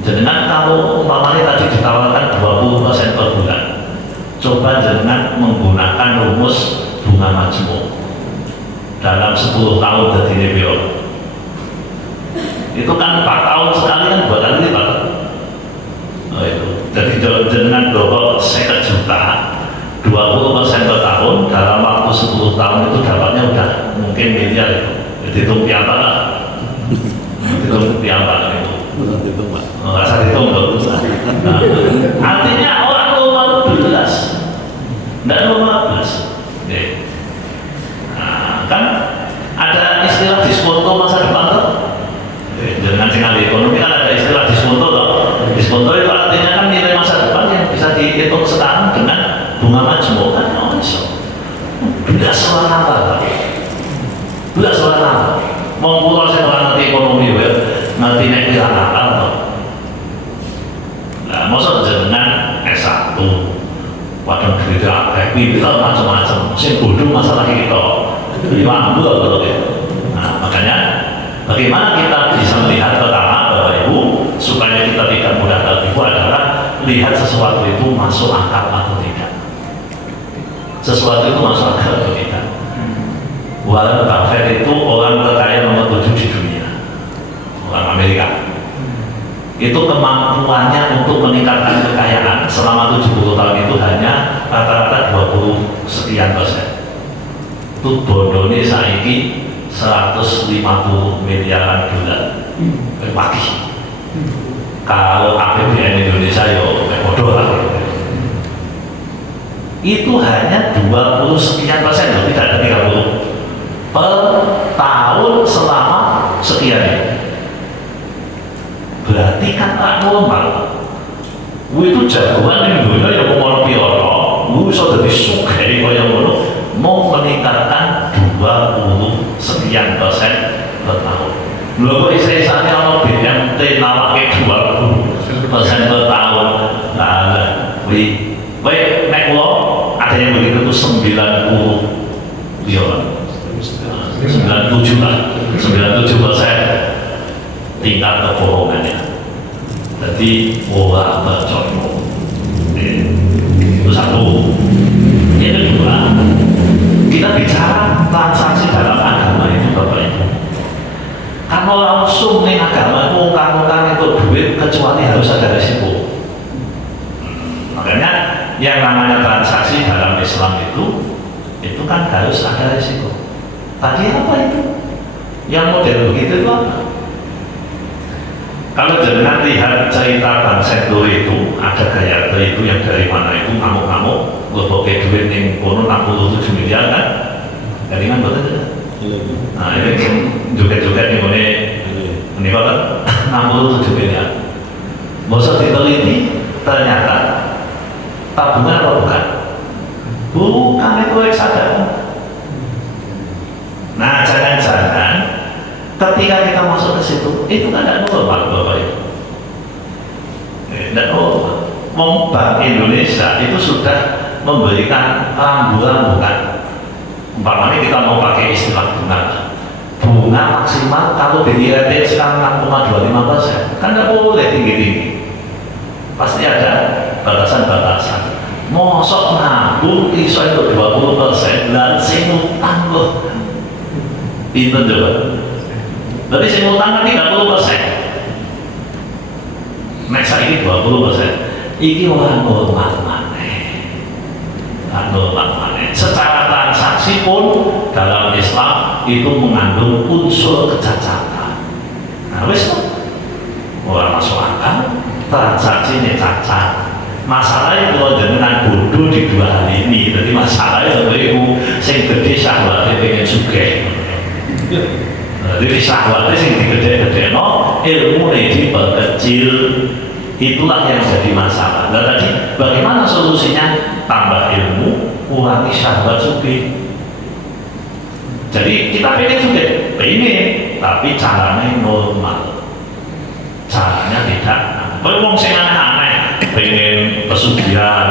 Dengan kalau umpamanya tadi ditawarkan 20% per bulan, coba dengan menggunakan rumus bunga majmuk dalam 10 tahun dari NBO. Itu kan 4 tahun sekali kan 2 kali lipat. Oh, itu. Jadi dengan dorong 50 juta 20% per tahun dalam waktu 10 tahun itu dapatnya udah mungkin miliar itu. Jadi itu piambak lah. Itu piambak itu. Rasa dihitung tuh. Nah, artinya orang normal belas, tidak normal belas. Nah, kan ada istilah diskonto masa depan tuh. Dengan sekali ekonomi kan ada istilah diskonto tuh. Diskonto itu artinya kan nilai masa depan yang bisa dihitung sekarang dengan bunga majmuk kan. Oh, iso. Tidak salah tidak salah. Mau pulau saya nanti ekonomi nanti naik di akal tuh. Nah, maksud dengan S1 waduh kita pintar macam-macam sing bodoh masalah kita mampu loh gitu. Nah, makanya bagaimana kita bisa melihat pertama Bapak Ibu supaya kita tidak mudah tertipu adalah lihat sesuatu itu masuk akal atau tidak. Sesuatu itu masuk akal atau tidak. Warren Buffett itu orang terkaya nomor 7 di dunia, orang Amerika. Itu kemampuannya untuk meningkatkan kekayaan selama 70 tahun itu hanya rata-rata 20 sekian %. Itu bodone saiki 150 miliaran dolar pagi. Kalau APBN Indonesia yo bodoh lah. Itu hanya 20 sekian %, tidak ada 30 per tahun selama sekian ini. Berarti kan tak normal. Itu jagoan yang dunia yang mau pioro, bisa jadi sugih kaya ngono, mau meningkatkan 20 sekian % per tahun. Lho kok isih-isane ana BMT nawake 20% per tahun. Nah, kuwi yang begitu itu 90 97 lah, 97% tingkat kebohongannya. Jadi ora percaya. Itu satu. Yang kedua, kita bicara transaksi dalam agama itu Bapak Ibu. Kalau langsung nih agama itu utang-utang itu duit kecuali harus ada resiko. Makanya yang namanya transaksi dalam Islam itu kan harus ada resiko. Tadi apa itu? Yang model begitu itu apa? Kalau jangan lihat cerita Bang Seto itu, ada Gayatri itu yang dari mana itu ngamuk-ngamuk, gue pakai duit yang kono 67 miliar kan? Jadi kan betul. Nah ini juga nih ini kan 67 miliar. Masa diteliti ternyata tabungan atau bukan? Bukan, itu reksadana. Nah jangan-jangan ketika kita masuk ke situ, itu kan tidak normal Bapak Ibu. Tidak normal. Bank Indonesia itu sudah memberikan rambu-rambu kan. Umpamanya kita mau pakai istilah bunga maksimal kalau BI rate sekarang 6,25%, kan tidak boleh tinggi-tinggi. Pasti ada batasan-batasan. Mosok nabung iso itu 20% dan sing utang loh. Pinten coba. Berarti sing utang kan 30%. Nek saiki 20%. Iki ora normal maneh. Normal maneh. Secara transaksi pun dalam Islam itu mengandung unsur kecacatan. Nah wis ora masuk akal, transaksi ini cacat. Masalahnya kalau dengan bodoh di dua hal ini, jadi masalahnya itu sing gede syahwatnya pengen sugih. Jadi syahwatnya sing digede-gede ilmu ini diperkecil, itulah yang jadi masalah. Dan tadi bagaimana solusinya? Tambah ilmu, kurangi syahwat sugih. Jadi kita pengen sugih, pengen, tapi caranya normal, caranya tidak. Kalau wong sing aneh-aneh, pengen pesugihan,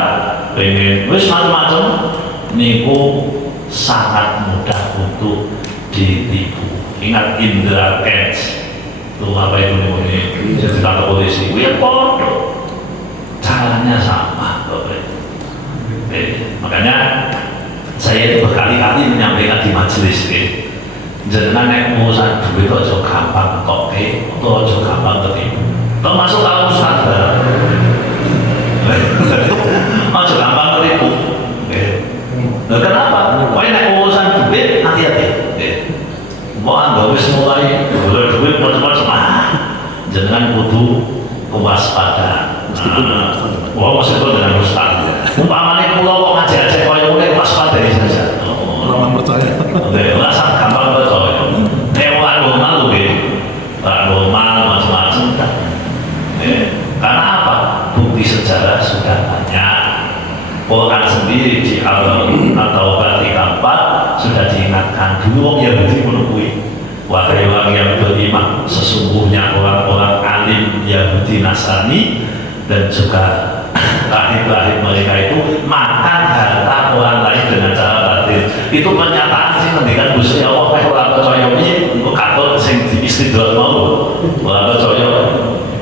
pengen wis macam-macam, niku sangat mudah untuk ditipu. Ingat Indra Kents, itu apa itu ini? Jadi kata polisi, ya bodoh, caranya sama, makanya saya berkali-kali menyampaikan di majelis ini, jangan naik urusan duit itu gampang kok, atau gampang ketipu. Termasuk kalau Ustaz masuk gampang ketipu. Nah, kenapa? Pokoknya naik urusan duit hati-hati. Mau anggap wis mulai boleh duit macam-macam, jangan kudu kewaspadaan. Wah maksudnya dengan Ustaz. Umpamanya pulau kok ngajak-ngajak kaya mulai waspadai saja. Orang percaya. Rasa gampang percaya. Orang normal lebih, orang normal macam-macam. Karena apa? Bukti sejarah sudah banyak. Orang sendiri di atau ketika 4 sudah diingatkan dulu yang Yahudi menunggu. Wahai orang yang beriman, sesungguhnya orang-orang alim Yahudi Nasrani dan juga rahib-rahib mereka itu makan harta orang lain dengan cara batil. Itu pernyataan sih mendikan Gusti Allah orang percaya ini untuk katut sing istidlal mau orang percaya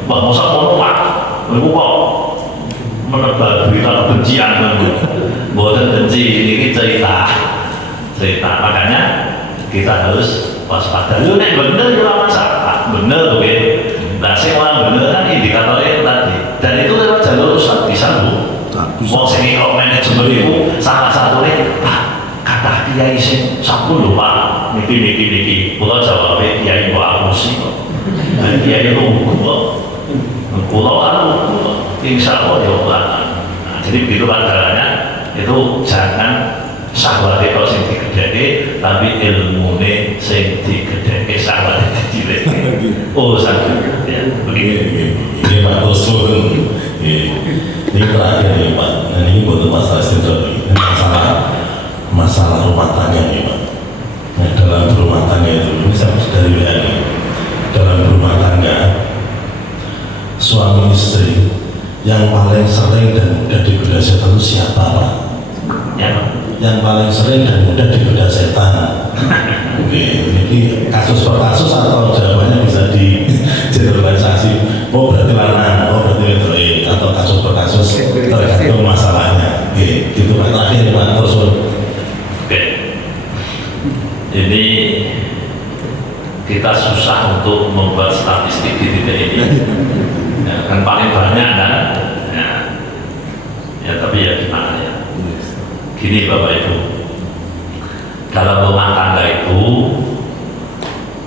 wah masa mau pak ibu kok menebar berita kebencian buatan benci ini cerita makanya kita harus waspada. Lu nek bener juga masalah bener oke. Nah sing orang bener kan indikatornya tadi dan itu lewat jalur Ustaz bisa bu. Mau sing kok manajemen itu salah satunya kata kiai sing sampun lho Pak niki kula jawabnya kiai mbok akusi kok. Dan kiai itu kula insya Allah diobatan. Nah, jadi begitu caranya itu jangan sahabat itu sing digedheke tapi ilmune sing digedheke sahabat dicilek. Oh sangat ya begini. Ini Pak Usul, ini terakhir nih Pak. Nah, ini bukan masalah sendiri, ini masalah rumah tangga nih Pak. Nah, dalam rumah tangga itu ini saya dari WNI. Dalam rumah tangga suami istri yang paling sering dan digudasi itu siapa Pak? Yang yang paling sering dan mudah digoda setan. Oke, ini kasus per kasus atau jawabannya bisa di generalisasi. Oh berarti lanang, oh berarti wedok, atau kasus per kasus tergantung masalahnya. Oke, gitu Pak. Terakhir Pak, terus. Oke, ini kita susah untuk membuat statistik di titik ini. Ya, kan paling banyak kan. Ya tapi ya gimana ya. Gini Bapak Ibu, dalam rumah tangga itu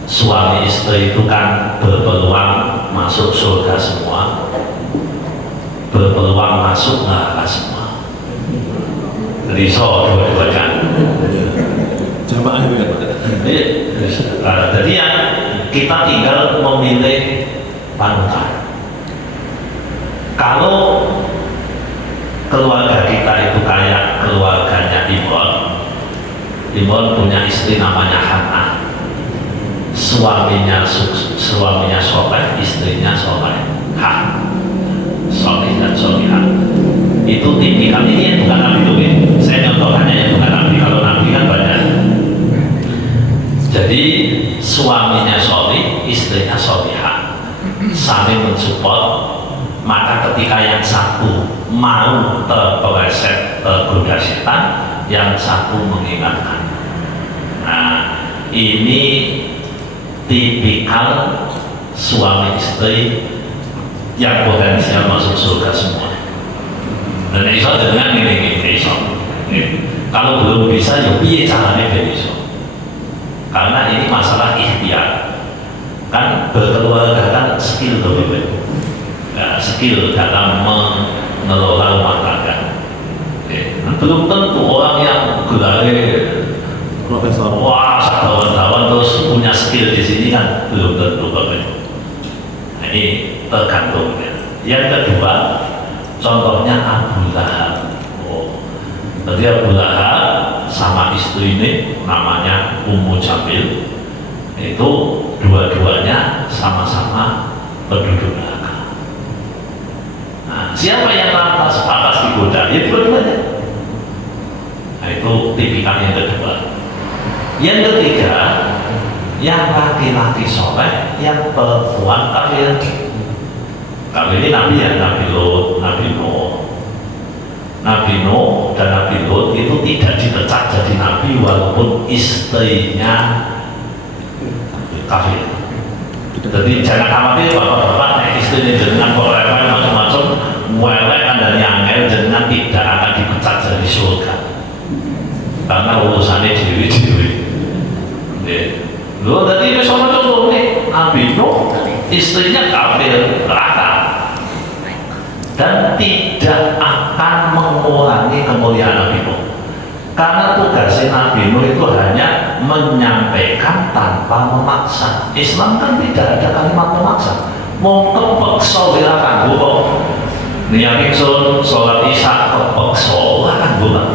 suami istri itu kan berpeluang masuk surga semua, berpeluang masuk neraka semua. Risau dua-duanya. Jamaah itu ya Pak. Jadi yang kita tinggal memilih panutan. Kalau keluarga kita itu kayak keluarganya Imron punya istri namanya Hannah, suaminya soleh, istrinya soleh dan solihah. Itu tipikal, ini yang bukan nabi tuh, saya contohkannya yang bukan nabi. Kalau nabi kan banyak. Jadi suaminya solih, istrinya solihah, saling mensupport. Maka ketika yang satu mau terpeleset tergoda setan, yang satu mengingatkan. Nah, ini tipikal suami istri yang potensial masuk surga semua. Dan iso dengan ini iso. Kalau belum bisa, ya piye caranya biar iso. Karena ini masalah ikhtiar. Kan berkeluarga kan skill tuh, ya, skill dalam mengelola rumah tangga. Belum tentu orang yang gelarnya Profesor. wah sakawan-kawan terus punya skill di sini kan belum tentu Bapak. Nah, ini tergantung. Yang kedua, contohnya Abu Lahab. Jadi Abu Lahab sama istri ini namanya Ummu Jamil, itu dua-duanya sama-sama penduduk neraka. Nah, siapa yang lantas digoda? Ya dua-duanya. Nah, itu tipikal yang kedua. Yang ketiga, yang laki-laki soleh, yang perempuan kafir. Kalau ini Nabi ya, Nabi Lot, Nabi Nuh. Nabi Nuh dan Nabi Lot itu tidak dipecat jadi Nabi walaupun istrinya kafir. Jadi jangan khawatir bapak-bapak istrinya dengan korban macam-macam welek dan angel dengan tidak akan dipecat dari surga karena urusannya dewi-dewi. Loh tadi ini sama contoh nih Nabi Nuh istrinya kafir neraka dan tidak akan mengurangi kemuliaan Nabi Nuh karena tugasnya Nabi Nuh itu hanya menyampaikan tanpa memaksa. Islam kan tidak ada kalimat memaksa, mau kepeksa silakan bu kok niat ingsun sholat isya kepeksa kan bu kan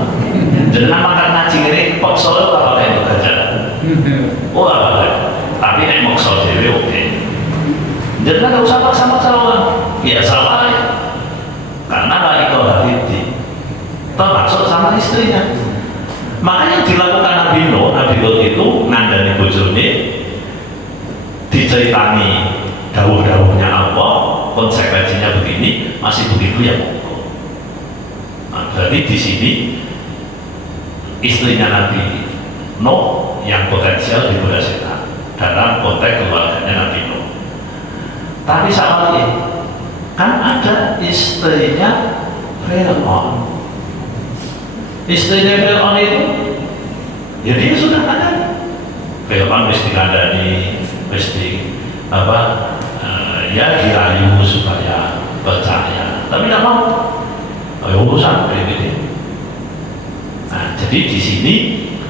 jangan makan ngaji ini kepeksa itu apa yang bekerja oh apa tapi nek maksa dewe oke jangan gak usah maksa-maksa orang biasa aja karena gak ikut hati termasuk sama istrinya. Makanya dilakukan Nabi Nuh, Nabi Lot itu ngandani bojone diceritani dawuh-dawuhnya Allah, konsekuensinya begini, masih begitu ya monggo. Nah, jadi di sini istrinya Nabi Nuh yang potensial digoda setan dalam konteks keluarganya Nabi Nuh. Tapi sama lagi, kan ada istrinya Fir'aun. Istrinya Fir'aun itu ya dia sudah ada Fir'aun mesti kandani mesti ya dirayu supaya percaya tapi tidak mau urusan kayak gitu. Nah jadi di sini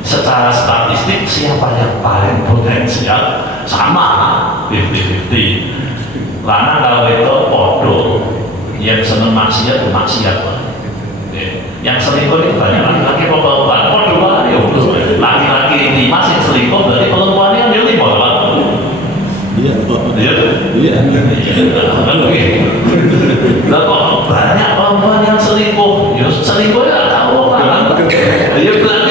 secara statistik siapa yang paling potensial sama 50-50 karena kalau itu podo yang seneng maksiat yang selingkuh itu banyak laki-laki perempuan podo ya laki-laki 5 yang selingkuh berarti perempuan yang dia 5 iya lah kok banyak perempuan yang selingkuh ya selingkuh ya tahu kan ya berarti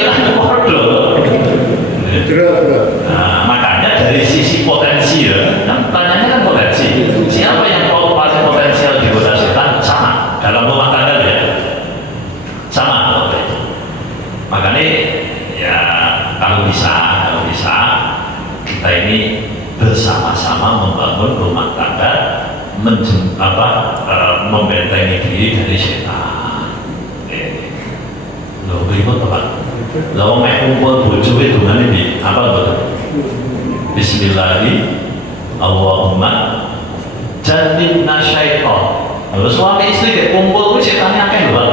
Makanya ya kalau bisa kita ini bersama-sama membangun rumah tangga, membentengi diri dari setan. Loh, berikut Pak. Lalu mek kumpul bojo itu dengan ini apa betul? Bismillahirrahmanirrahim. Allahumma jannibna syaitan. Lalu suami istri kayak kumpul itu setannya akan doa.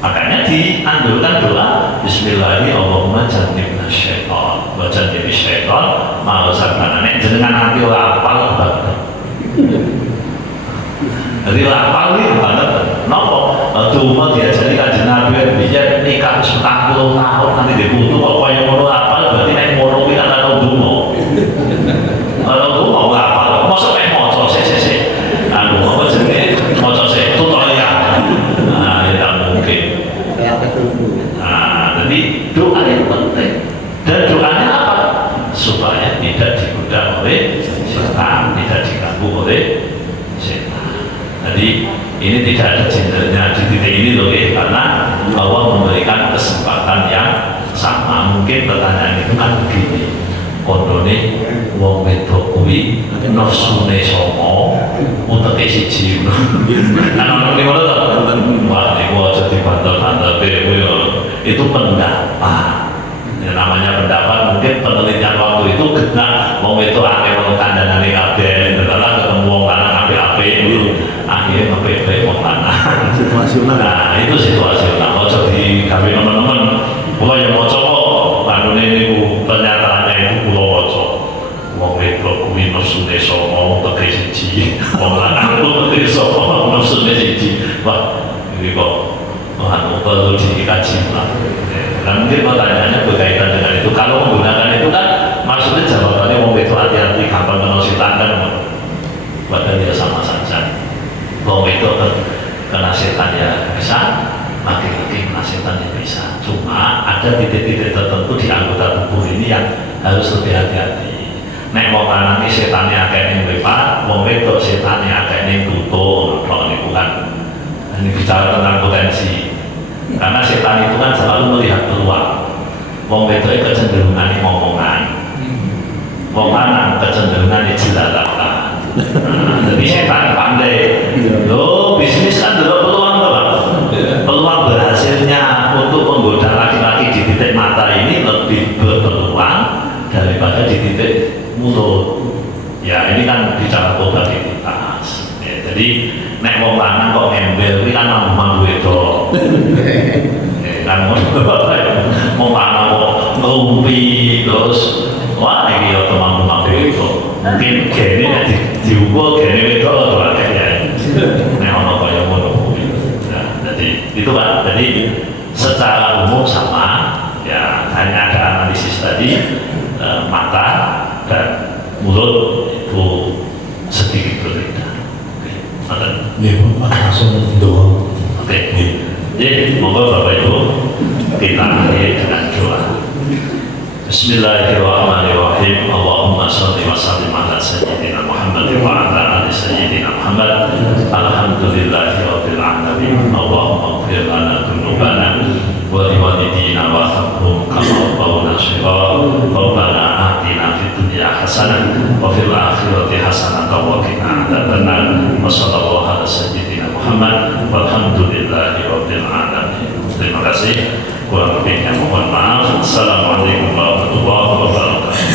Makanya dianjurkan doa Bismillahirrahmanirrahim. Allahumma jannibna syaitan wa jannibi syaitan ma razaqtana. Nek jenengan hati ora apal banget. Jadi apal iki banget. Napa? Cuma diajari kanjeng Nabi biyen nikah 40 tahun nanti diputu kok kaya ngono apal berarti nek ngono kuwi kan ana donga. Kalau donga ora apal. Mosok nek maca sik. Anu apa jenenge? Maca sik tutorial. Nah, ya mungkin. Nah, jadi doa itu penting. Dan doanya apa? Supaya tidak digoda oleh setan, tidak diganggu oleh setan. Jadi ini tidak ada jindernya di titik ini loh ya, karena Allah memberikan kesempatan yang sama. Mungkin pertanyaan itu kan begini, kondone wong wedok kuwi nafsune songo, uteke siji. Kan ono ning ngono to. Wah, niku aja dibantal-bantal itu pendapat. Ya, namanya pendapat, mungkin penelitian waktu itu kena wong wedok akeh wong kandhane kabeh, terus ketemu wong lanang apik-apik itu akhirnya ngepek wong lanang. Situasional. Nah, itu situasional. Ojo digawe teman-teman. Kula yang maca kok kanune niku pernyataannya itu kula waca. Wong wedok kuwi nafsune songo teke siji. Wong lanang teke songo nafsune siji. Wah, ini kok anu perlu dikaji lah. Dan mungkin pertanyaannya berkaitan dengan itu. Kalau menggunakan itu kan maksudnya jawabannya wong wedok hati-hati gampang kena setan kan. Padahal dia sama saja. Wong wedok kena setan ya bisa, laki-laki kena setan ya bisa. Cuma ada titik-titik tertentu di anggota tubuh ini yang harus lebih hati-hati. Nek wong lanang iki setane akeh ning mripat, wong wedok setane akeh ning tutuk, kok niku kan. Ini bicara tentang potensi. Karena setan itu kan selalu melihat peluang. Wong wedok kecenderungan ngomongan, wong lanang kecenderungan jelalatan. Jadi setan pandai. Loh, bisnis kan juga peluang Pak. Peluang berhasilnya untuk menggoda laki-laki di titik mata ini lebih berpeluang daripada di titik mulut. Ya ini kan bicara probabilitas. Ya, jadi nek wong lanang kok ngembel ini kan mampu wedok. Kan mau lanang kok ngelumpi terus wah ini ya mampu wedok. Mungkin gene diukur gene wedok atau akeh ya. Nek ono kaya ngono kuwi. Nah, jadi itu Pak. Jadi secara umum sama ya, hanya ada analisis tadi mata dan mulut itu sedikit berbeda. Nih, langsung doa. Oke. Jadi, moga Bapak Ibu kita akhiri dengan doa. Bismillahirrahmanirrahim. Allahumma shalli wa sallim ala sayyidina Muhammad wa ala ali sayyidina Muhammad. Alhamdulillahirabbil alamin. Allahumma ighfir lana dzunubana wa liwalidina wa arhamhum kama rabbawna shighara. Rabbana atina fid dunya hasanah wa fil akhirati hasanah wa qina adzabannar. Wassallallahu